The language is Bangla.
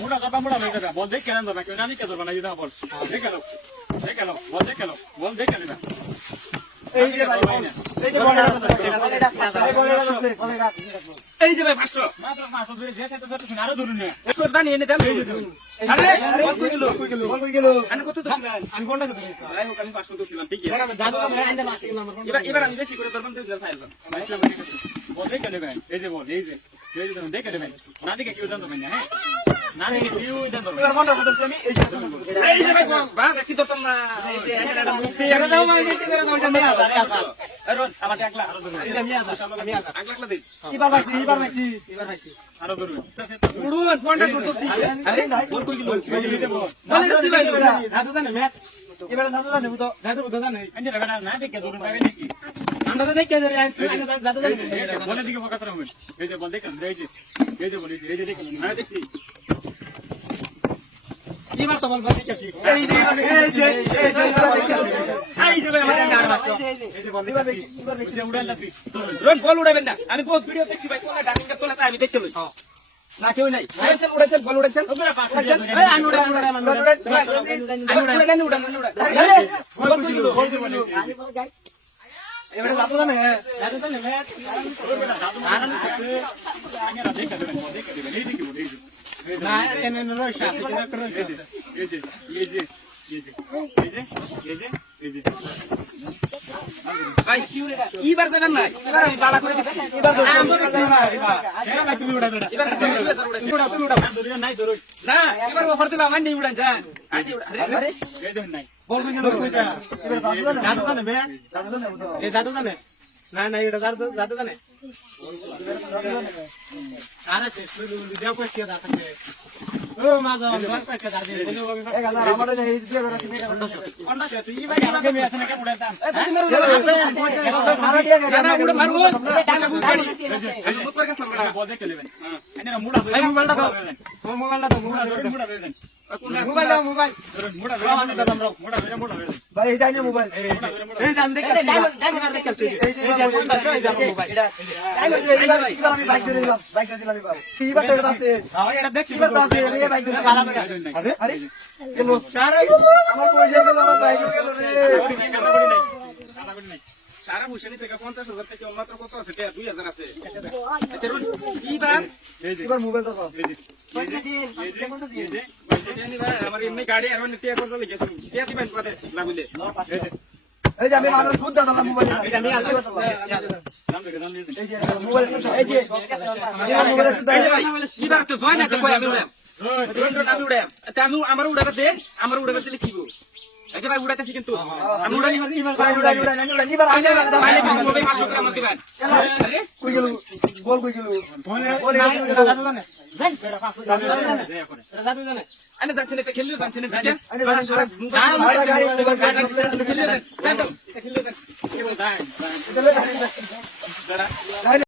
মুড়া কথা মুড়া লই যাবে বল দেখ কেন ধরবা কেউ জানি কে ধরবা না যদি বল দেখে লো বল দেখে লো বল দেখে নিবা এই যে ভাই এই যে বল আছে এই যে ভাই 500 মাত্র 500 ধরে যে সাথে সাথে আরো ধরুন না 100 দানি এনে দেন এই যে ধরুন আরে বল কই গেল বল কই গেল আমি কত ধরছিলাম আমি কোনটা ধরে ভাই হোক আমি 500 ধরছিলাম ঠিক আছে জাদু তো আইন্দা মাছ গেল আমার এবার আমি বেশি করে ধরবাম তুই ফাইল বল দেখে নেবেন এই যে বল এই যে দেখে নেবেন না দেখে কেউ জানতো না হ্যাঁ না দেখে কেউ জানতো না এবার মনটা ধরছি আমি এই যে ভাই বা কি ধরতাম না এই যে এটা মুখ দিয়ে এটা দাও মানে কি করে দাও জানি আরে আচ্ছা আরে আমার একলা আরো ধরুন এই যে আমি আসা একলা দেই এবার ভাইছি আরো ধরুন উড়ুন 50 ধরছি আরে বল কই গেল এই যে বল বল এটা দিলাই জাদু জানে ম্যাচ এবার জাদু জানে তো জাদু জানে আন্টি রে না দেখে ধরুন পাবে নাকি আমরা তো দেখে যাই জাদু জানে বলে দিকে ফোকাস রাখবেন এই যে বল দেখেন এই যে বল এই যে দেখেন আমি দেখছি এবার তো বল দেখেছি এই যে এই যে ভাই আমার এই যে বল দেখেছি এই যে উড়ান লাসি রোজ বল উড়াবেন না আমি বহুত ভিডিও দেখছি ভাই কোলা ডার্লিংটা তোলাতে আমি দেখতে লই না কেউ নাই উড়াইছেন বল উড়াইছেন এই আমি উড়ে আমি উড়াই উড়ান এবারে জাদু জানে ম্যাচ দেখে দেবেন এই দিকে বল এই যে না এনে রইছা এই যে ভাই এবার জানেন না এবার আমি বালা করে দিচ্ছি এবার তুমি উড়াবে না এবার তুমি উড়াও ধরুন নাই ধরুন না এবার অফার দিলাম আমি উড়ান যান আরে আরে এই ধরুন নাই বল কই যা এবার জাদু জানে ম্যাচ এই জাদু জানে না না এটা জাদু জানে আরে দেও কই কি দা থাকে ও মাজা বল কই কে দা দে 1000 আমারে এই দিয়ে করে তুমি কোনটা আছে ই ভাই আমাকে আমি আসলে কে উড়াতাম তুমি মারো মারা দিয়ে গেল না উড়ে মারবো এই যে মুতলা গেছলাম না বল দেখে নেবেন এনে মুড়া ভাই মোবাইলটা দাও মোবাইলটা দাও মুড়া দেবেন মোবাইল দাও মোবাইল মুড়া আমি দাম রাও মুড়া দেবেন ভাই এই জানি মোবাইল এই জান দেখছি এবার দেখছি এই যে মোবাইল এটা এবার আমি বাইক ধরে দিলাম এবার কিবার এটা আছে এটা দেখছি এবার আছে এই বাইক ধরে ভালো করে আরে আরে কেন কারে আমার পয়সা গেল আমার বাইক গেল রে সারা মুশানি থেকে 50,000 থেকে মাত্র কত আছে 2000 আছে আচ্ছা রুন এবার এবার মোবাইলটা দাও আমার এমনি গাড়ি আর অনেক টিয়া করতে লিখেছি টিয়া দিবেন পরে লাগুলে এই যে আমি মানুষ খুদ দাদা মোবাইল এটা নিয়ে আসবে এই যে মোবাইল এই যে মোবাইল এই যে ভাই এবার তো জয় না তো কই আমি উড়াম রুন আমি উড়াম তা আমি আমার উড়াবে দেন আমার উড়াবে দিলে কি গো এই যে ভাই উড়াইতেছি কিন্তু আমি উড়াই এবার ভাই উড়াই এবার আমি বাইরে মোবাইল 500 গ্রাম দিবেন আরে কই গেল বল কই গেল বল দাদা জানে দাদা জানে আমি যাচ্ছি না খেললে যাচ্ছি না আরে ভাই খেললে যান খেললে যান এটা